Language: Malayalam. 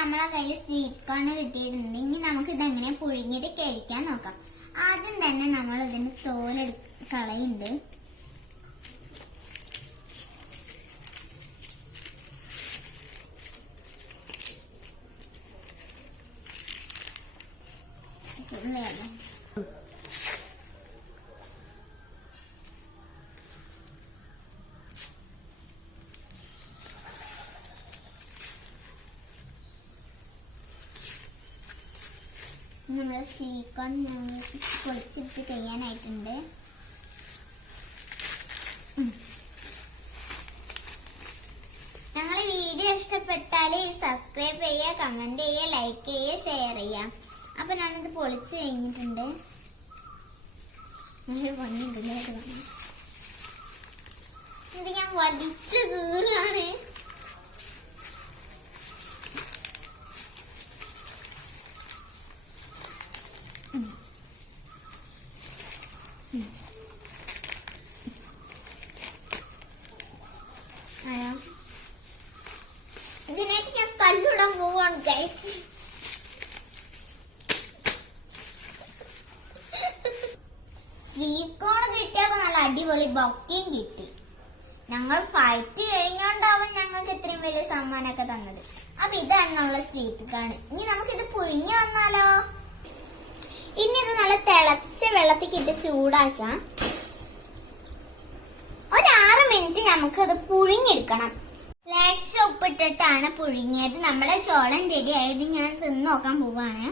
നമ്മളെ കയ്യിൽ സ്വീറ്റ് കോൺ കിട്ടിയിട്ടുണ്ട്. ഇനി നമുക്ക് ഇതെങ്ങനെ പുഴുങ്ങിയിട്ട് കഴിക്കാൻ നോക്കാം. ആദ്യം തന്നെ നമ്മൾ ഇതിന് കളയുന്നുണ്ട്. നമ്മുടെ സ്വീറ്റ് കോൺ പൊളിച്ചിട്ട് കഴിയാനായിട്ടുണ്ട്. ഞങ്ങളെ വീഡിയോ ഇഷ്ടപ്പെട്ടാൽ സബ്സ്ക്രൈബ് ചെയ്യുക, കമന്റ് ചെയ്യുക, ലൈക്ക് ചെയ്യുക, ഷെയർ ചെയ്യുക. അപ്പൊ ഞാനിത് പൊളിച്ച് കഴിഞ്ഞിട്ടുണ്ട്. ഇത് ഞാൻ വലിച്ചു കീറാണ്. ഇതിനായിട്ട് ഞാൻ കല്ലിടാൻ പോവാണ് ഗൈസ്. സ്വീറ്റ് കോൺ കിട്ടിയപ്പോ നല്ല അടിപൊളി ബൊക്കയും കിട്ടി. ഞങ്ങൾ ഫൈറ്റ് കഴിഞ്ഞോണ്ടാവും ഞങ്ങൾക്ക് ഇത്രയും വലിയ സമ്മാനമൊക്കെ തന്നത്. അപ്പൊ ഇതാണ് നമ്മളെ സ്വീറ്റ് കോൺ. ഇനി നമുക്കിത് പുഴുങ്ങി വന്നാലോ. ഇനി ഇത് നല്ല തിളച്ച വെള്ളത്തിക്കിട്ട് ചൂടാക്കാം. ഒരു 6 മിനിറ്റ് നമുക്കത് പുഴുങ്ങിയെടുക്കണം. ലേശം ഉപ്പിട്ടിട്ടാണ് പുഴുങ്ങിയത്. നമ്മളെ ചോളം റെഡി ആയത്. ഞാൻ തിന്ന് നോക്കാൻ പോവാണ്.